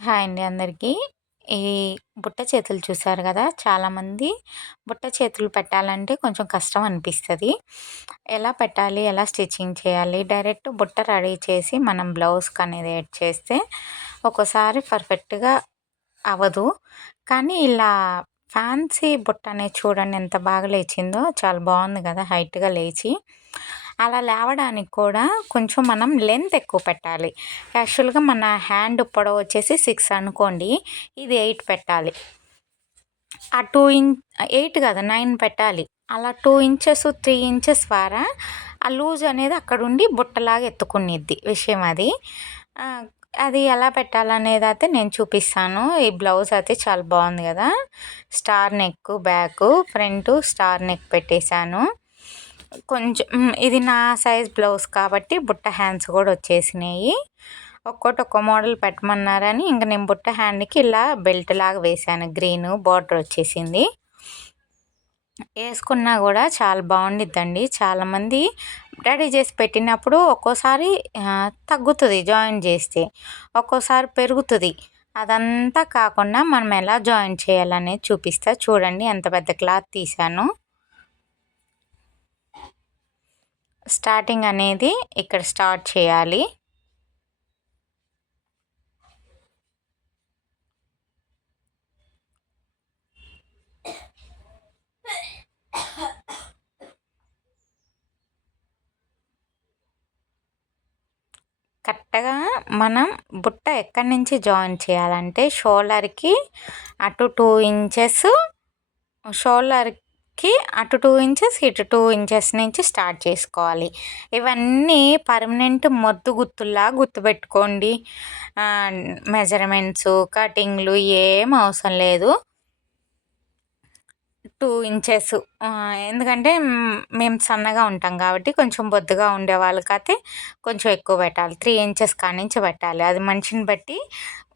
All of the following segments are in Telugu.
హాయ్ అండి అందరికీ. ఈ బుట్ట చేతులు చూసారు కదా చాలామంది బుట్ట చేతులు పెట్టాలంటే కొంచెం కష్టం అనిపిస్తుంది ఎలా పెట్టాలి? ఎలా స్టిచ్చింగ్ చేయాలి? డైరెక్ట్ బుట్ట రెడీ చేసి మనం బ్లౌజ్కి అనేది యాడ్ చేస్తే ఒక్కోసారి పర్ఫెక్ట్‌గా అవ్వదు. కానీ ఇలా ఫ్యాన్సీ బుట్ట అనేది చూడండి ఎంత బాగా లేచిందో. చాలా బాగుంది కదా హైట్‌గా లేచి. అలా లేవడానికి కూడా కొంచెం మనం లెంత్ ఎక్కువ పెట్టాలి. యాక్చువల్‌గా మన హ్యాండ్ పొడవు వచ్చేసి సిక్స్ అనుకోండి. ఇది ఎయిట్ పెట్టాలి. ఆ 2 ఇం 8 కాదు 9 పెట్టాలి. అలా టూ ఇంచెస్, త్రీ ఇంచెస్ ద్వారా ఆ లూజ్ అనేది అక్కడుండి బుట్టలాగా ఎత్తుకునిద్ది విషయం అది. అది ఎలా పెట్టాలనేది అయితే నేను చూపిస్తాను. ఈ బ్లౌజ్ అయితే చాలా బాగుంది కదా star neck back, front star neck పెట్టేశాను. కొంచెం ఇది నా సైజ్ బ్లౌజ్ కాబట్టి బుట్ట హ్యాండ్స్ కూడా వచ్చేసినాయి. ఒక్కోటి ఒక్కో మోడల్ పెట్టమన్నారని ఇంక నేను బుట్ట హ్యాండ్‌కి ఇలా బెల్ట్ లాగా వేశాను. గ్రీన్ బార్డర్ వచ్చేసింది. వేసుకున్నా కూడా చాలా బాగుండిద్దండి చాలామంది రెడీ చేసి పెట్టినప్పుడు ఒక్కోసారి తగ్గుతుంది జాయిన్ చేస్తే ఒక్కోసారి పెరుగుతుంది అదంతా కాకుండా మనం ఎలా జాయిన్ చేయాలనేది చూపిస్తా. చూడండి ఎంత పెద్ద క్లాత్ తీశాను స్టార్టింగ్ అనేది ఇక్కడ స్టార్ట్ చేయాలి. కరెక్ట్‌గా మనం బుట్ట ఎక్కడి నుంచి జాయిన్ చేయాలంటే షోల్డర్‌కి అటు టూ ఇంచెస్ కి అటు టూ ఇంచెస్, ఇటు టూ ఇంచెస్ నుంచి స్టార్ట్ చేసుకోవాలి. ఇవన్నీ పర్మనెంట్ మొద్దు గుర్తుల్లా గుర్తుపెట్టుకోండి. మెజర్మెంట్స్ కటింగ్‌లు ఏం అవసరం లేదు. టూ ఇంచెస్ ఎందుకంటే మేము సన్నగా ఉంటాం కాబట్టి కొంచెం బొద్దుగా ఉండే వాళ్ళకైతే కొంచెం ఎక్కువ పెట్టాలి. త్రీ ఇంచెస్ కానించి పెట్టాలి. అది మనిషిని బట్టి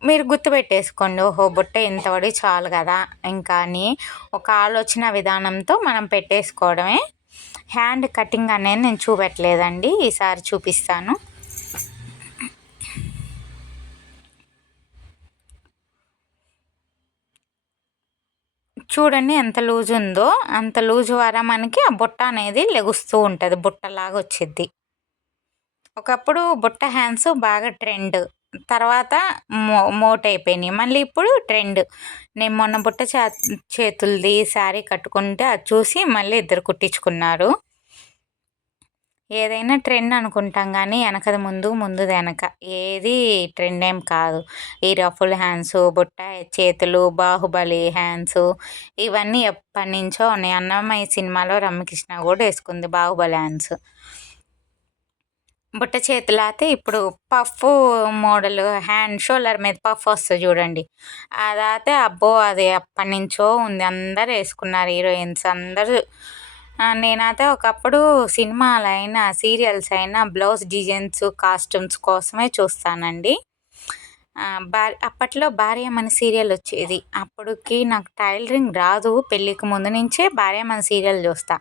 మీరు గుర్తుపెట్టేసుకోండి. ఓహో! బుట్ట ఇంత పడి చాలు కదా ఇంకా అని ఒక ఆలోచన విధానంతో మనం పెట్టేసుకోవడమే. హ్యాండ్ కటింగ్ అనేది నేను చూపెట్టలేదండి. ఈసారి చూపిస్తాను. చూడండి ఎంత లూజ్ ఉందో. అంత లూజ్ వారా మనకి ఆ బుట్ట అనేది లెగుస్తూ ఉంటుంది బుట్టలాగా వచ్చిద్ది. ఒకప్పుడు బుట్ట హ్యాండ్స్ బాగా ట్రెండ్. తర్వాత మో మోట్ అయిపోయినాయి మళ్ళీ ఇప్పుడు ట్రెండ్. నేను మొన్న బుట్ట చే చేతులది శారీ కట్టుకుంటే అది చూసి మళ్ళీ ఇద్దరు కుట్టించుకున్నారు. ఏదైనా ట్రెండ్ అనుకుంటాం కానీ వెనకది ముందు, ముందుది వెనక ఏది ట్రెండ్ ఏం కాదు. ఈ రఫుల్ హ్యాండ్స్ బుట్ట చేతులు, బాహుబలి హ్యాండ్స్ ఇవన్నీ ఎప్పటినుంచో ఉన్నాయి. అన్నమయ్య సినిమాలో రమ్యకృష్ణ కూడా వేసుకుంది బాహుబలి హ్యాండ్స్. బుట్ట చేతులు అయితే ఇప్పుడు పఫ్ మోడల్ హ్యాండ్ షోల్డర్ మీద పఫ్ వస్తుంది చూడండి. అదైతే అబ్బో! అది ఎప్పటినుంచో ఉంది. అందరూ వేసుకున్నారు హీరోయిన్స్ అందరూ. నేనైతే ఒకప్పుడు సినిమాలైనా, సీరియల్స్ అయినా బ్లౌజ్ డిజైన్స్, కాస్ట్యూమ్స్ కోసమే చూస్తానండి. ఆహ్, అప్పట్లో 'భార్యామణి' సీరియల్ వచ్చేది. అప్పటికి నాకు టైలరింగ్ రాదు. పెళ్ళికి ముందు నుంచే భార్యమని సీరియల్ చూస్తా.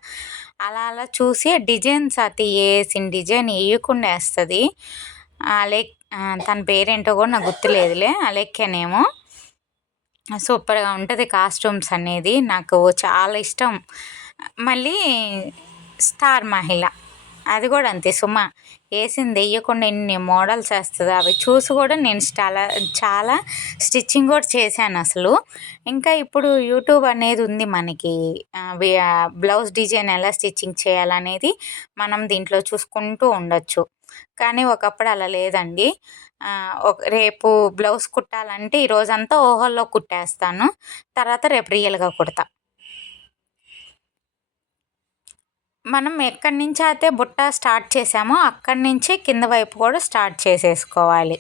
అలా అలా చూసి డిజైన్స్ అతి వేసిన డిజైన్ వేయకుండా వేస్తుంది అలెక్ తన పేరేంటో కూడా నాకు గుర్తులేదులే. అలెక్కనేమో సూపర్‌గా ఉంటుంది కాస్ట్యూమ్స్ అనేది. నాకు చాలా ఇష్టం. మళ్ళీ 'స్టార్ మహిళ' అది కూడా అంతే సుమ. వేసింది వేయకుండా ఎన్ని మోడల్స్ వేస్తుంది అవి చూసి కూడా నేను చాలా చాలా స్టిచ్చింగ్ కూడా చేశాను అసలు ఇంకా ఇప్పుడు యూట్యూబ్ అనేది ఉంది మనకి. బ్లౌజ్ డిజైన్ ఎలా స్టిచ్చింగ్ చేయాలనేది మనం దీంట్లో చూసుకుంటూ ఉండొచ్చు. కానీ ఒకప్పుడు అలా లేదండి. ఒక రేపు బ్లౌజ్ కుట్టాలంటే ఈరోజంతా ఊహల్లో కుట్టేస్తాను. తర్వాత రేపు రియల్‌గా కుడతా. మనం ఎక్కడి నుంచయితే బుట్ట స్టార్ట్ చేసామో అక్కడి నుంచి కింద వైపు కూడా స్టార్ట్ చేసేసుకోవాలి.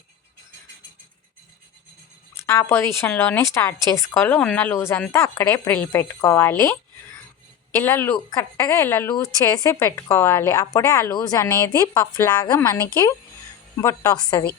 ఆ పొజిషన్‌లోనే స్టార్ట్ చేసుకోవాలి. ఉన్న లూజ్ అంతా అక్కడే ప్రిల్ పెట్టుకోవాలి. ఇలా లూ కరెక్ట్‌గా ఇలా లూజ్ చేసి పెట్టుకోవాలి. అప్పుడే ఆ లూజ్ అనేది పఫ్‌లాగా మనకి బుట్టొస్తది.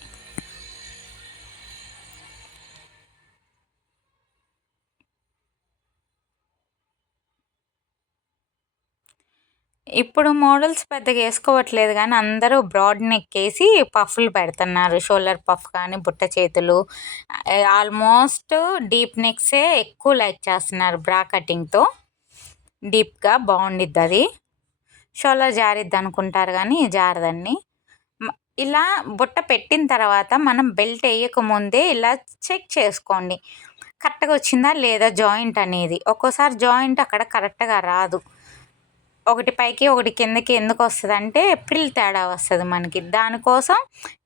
ఇప్పుడు మోడల్స్ పెద్దగా వేసుకోవట్లేదు కానీ అందరూ బ్రాడ్ నెక్ వేసి పఫ్లు పెడుతున్నారు. షోల్డర్ పఫ్ కానీ బుట్ట చేతులు ఆల్మోస్ట్ డీప్ నెక్సే ఎక్కువ లైక్ చేస్తున్నారు బ్రా కటింగ్తో. డీప్గా బాగుండిద్ది అది. షోల్డర్ జారిద్ది అనుకుంటారు కానీ జారదండి. ఇలా బుట్ట పెట్టిన తర్వాత మనం బెల్ట్ వేయకముందే ఇలా చెక్ చేసుకోండి. కరెక్ట్గా వచ్చిందా లేదా జాయింట్ అనేది. ఒక్కోసారి జాయింట్ అక్కడ కరెక్ట్గా రాదు. ఒకటి పైకి ఒకటి కిందకి ఎందుకు వస్తుంది అంటే ప్రిల్ తేడా వస్తుంది మనకి. దానికోసం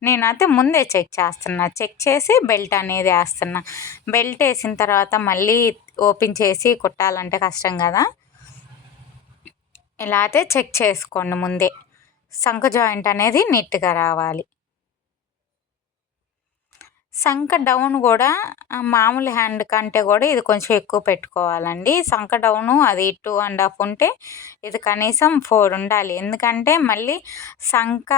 నేనైతే ముందే చెక్ చేస్తున్నా. చెక్ చేసి బెల్ట్ అనేది వేస్తున్నా. బెల్ట్ వేసిన తర్వాత మళ్ళీ ఓపెన్ చేసి కుట్టాలంటే కష్టం కదా. ఇలా అయితే చెక్ చేసుకోండి ముందే. సంక జాయింట్ అనేది నీట్గా రావాలి. సంఖ డౌన్ కూడా మామూలు హ్యాండ్ కంటే కూడా ఇది కొంచెం ఎక్కువ పెట్టుకోవాలండి. సంఖ డౌను అది టూ అండ్ హాఫ్ ఉంటే ఇది కనీసం ఫోర్ ఉండాలి. ఎందుకంటే మళ్ళీ సంఖ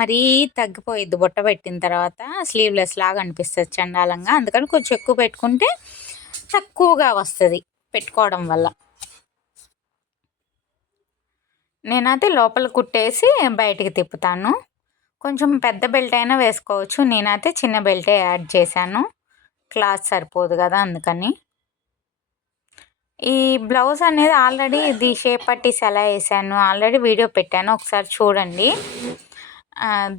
మరీ తగ్గిపోయిద్ది బుట్ట పెట్టిన తర్వాత స్లీవ్లెస్ లాగా అనిపిస్తుంది చండాలంగా. అందుకని కొంచెం ఎక్కువ పెట్టుకుంటే తక్కువగా వస్తుంది పెట్టుకోవడం వల్ల. నేనైతే లోపల కుట్టేసి బయటికి తిప్పుతాను. కొంచెం పెద్ద బెల్ట్ అయినా వేసుకోవచ్చు. నేనైతే చిన్న బెల్టే యాడ్ చేశాను. క్లాత్ సరిపోదు కదా అందుకని. ఈ బ్లౌజ్ అనేది ఆల్రెడీ ఇది షేప్ పట్టీస్ ఎలా వేసాను. ఆల్రెడీ వీడియో పెట్టాను. ఒకసారి చూడండి.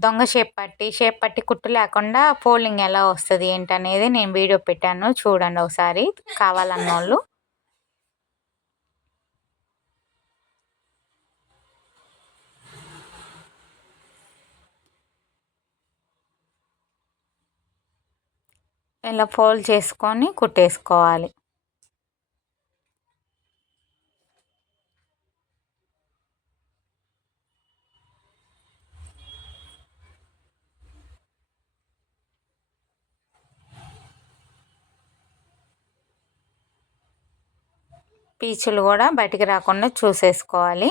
దొంగ షేప్ పట్టి షేప్ పట్టి కుట్టు లేకుండా ఫోల్డింగ్ ఎలా వస్తుంది ఏంటనేది నేను వీడియో పెట్టాను. చూడండి ఒకసారి కావాలన్న వాళ్ళు ఇలా ఫోల్డ్ చేసుకొని కుట్టేసుకోవాలి. పీచులు కూడా బయటికి రాకుండా చూసేసుకోవాలి.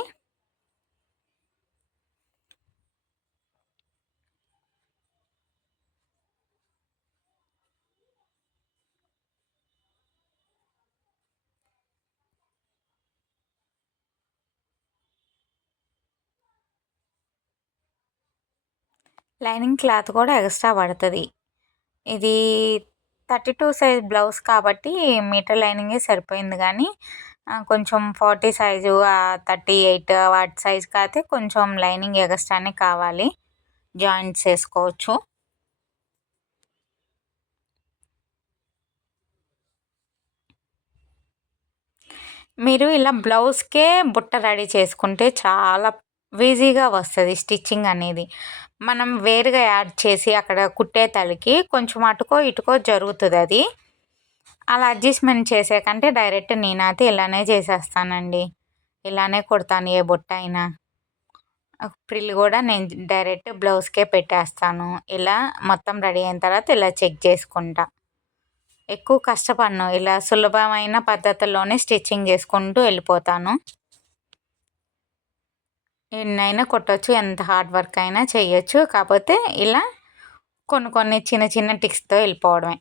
లైనింగ్ క్లాత్ కూడా ఎక్స్ట్రా పడుతుంది. ఇది థర్టీ టూ సైజ్ బ్లౌజ్ కాబట్టి మీటర్ లైనింగే సరిపోయింది కానీ కొంచెం ఫార్టీ సైజు థర్టీ ఎయిట్ వాటి సైజ్ కాతే కొంచెం లైనింగ్ ఎగస్ట్రానే కావాలి. జాయింట్స్ వేసుకోవచ్చు. మీరు ఇలా బ్లౌజ్కే బుట్ట రెడీ చేసుకుంటే చాలా ఈజీగా వస్తుంది స్టిచ్చింగ్ అనేది. మనం వేరుగా యాడ్ చేసి అక్కడ కుట్టే తలకి కొంచెం అటుకో ఇటుకో జరుగుతుంది అది. అలా అడ్జస్ట్మెంట్ చేసే కంటే డైరెక్ట్ నేనైతే ఇలానే చేసేస్తానండి. ఇలానే కుడతాను ఏ బుట్ట అయినా. ప్రిల్ కూడా నేను డైరెక్ట్ బ్లౌజ్కే పెట్టేస్తాను. ఇలా మొత్తం రెడీ అయిన తర్వాత ఇలా చెక్ చేసుకుంటా. ఎక్కువ కష్టపడను. ఇలా సులభమైన పద్ధతుల్లోనే స్టిచ్చింగ్ చేసుకుంటూ వెళ్ళిపోతాను. ఎన్నైనా కొట్టచ్చు ఎంత హార్డ్ వర్క్ అయినా చేయొచ్చు కాకపోతే ఇలా కొన్ని కొన్ని చిన్న చిన్న టిక్స్తో వెళ్ళిపోవడమే.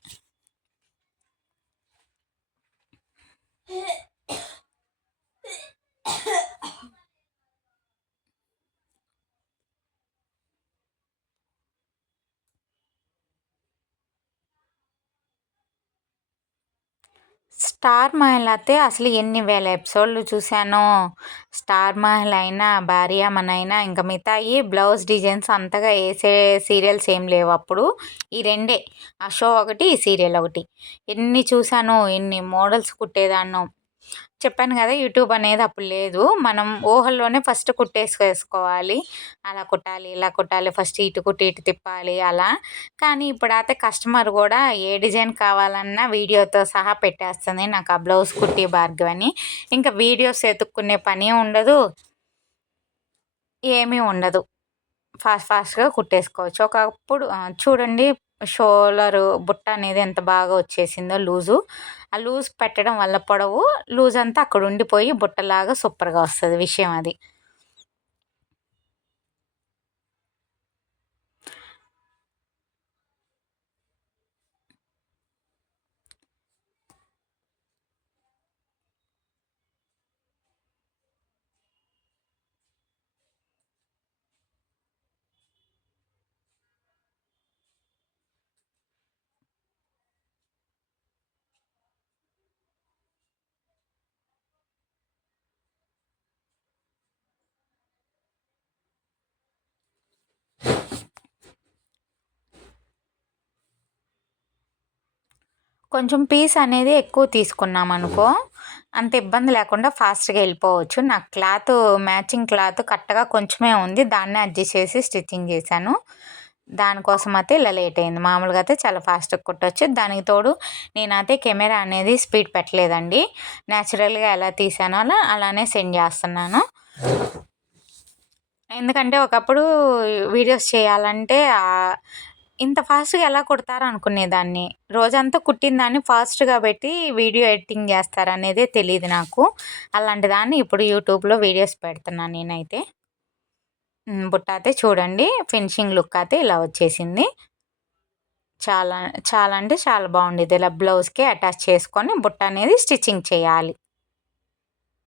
స్టార్ మహిళ అయితే అసలు ఎన్ని వేల ఎపిసోడ్లు చూశానో. స్టార్ మహిళ అయినా భార్యామణి అయినా ఇంకా ఈ బ్లౌజ్ డిజైన్స్ అంతగా వేసే సీరియల్స్ ఏం లేవు అప్పుడు. ఈ రెండే. ఆ షో ఒకటి ఈ సీరియల్ ఒకటి. ఎన్ని చూశానో ఎన్ని మోడల్స్ కుట్టేదాన్నో. చెప్పాను కదా యూట్యూబ్ అనేది అప్పుడు లేదు. మనం ఊహల్లోనే ఫస్ట్ కుట్టేసుకోవాలి. అలా కుట్టాలి ఇలా కుట్టాలి ఫస్ట్ ఇటు కుట్టి ఇటు తిప్పాలి అలా. కానీ ఇప్పుడు అయితే కస్టమర్ కూడా ఏ డిజైన్ కావాలన్నా వీడియోతో సహా పెట్టేస్తుంది. నాకు ఆ బ్లౌజ్ కుట్టి భార్గవని. ఇంకా వీడియోస్ ఎతుక్కునే పని ఉండదు. ఏమీ ఉండదు. ఫాస్ట్ ఫాస్ట్గా కుట్టేసుకోవచ్చు. ఒకప్పుడు చూడండి షోలర్ బుట్ట అనేది ఎంత బాగా వచ్చేసిందో లూజు. ఆ లూజ్ పెట్టడం వల్ల పొడవు లూజ్ అంతా అక్కడ ఉండిపోయి బుట్టలాగా సూపర్గా వస్తుంది విషయం అది. కొంచెం పీస్ అనేది ఎక్కువ తీసుకున్నాం అనుకో అంత ఇబ్బంది లేకుండా ఫాస్ట్గా వెళ్ళిపోవచ్చు. నాకు క్లాత్ మ్యాచింగ్ క్లాత్ కరెక్ట్గా కొంచెమే ఉంది. దాన్నే అడ్జస్ట్ చేసి స్టిచ్చింగ్ చేశాను. దానికోసం అయితే ఇలా లేట్ అయింది. మామూలుగా అయితే చాలా ఫాస్ట్గా కుట్టచ్చు. దానికి తోడు నేనైతే కెమెరా అనేది స్పీడ్ పెట్టలేదండి. న్యాచురల్గా ఎలా తీసానో అలా అలానే సెండ్ చేస్తున్నాను. ఎందుకంటే ఒకప్పుడు వీడియోస్ చేయాలంటే ఇంత ఫాస్ట్గా ఎలా కుడతారు అనుకునేదాన్ని? రోజంతా కుట్టిన దాన్ని ఫాస్ట్గా పెట్టి వీడియో ఎడిటింగ్ చేస్తారు అనేదే తెలియదు నాకు. అలాంటి దాన్ని ఇప్పుడు యూట్యూబ్లో వీడియోస్ పెడుతున్నాను నేనైతే. బుట్ట అయితే చూడండి ఫినిషింగ్ లుక్ అయితే ఇలా వచ్చేసింది. చాలా చాలా అంటే చాలా బాగుండేది. ఇలా బ్లౌజ్కి అటాచ్ చేసుకొని బుట్ట అనేది స్టిచ్చింగ్ చేయాలి.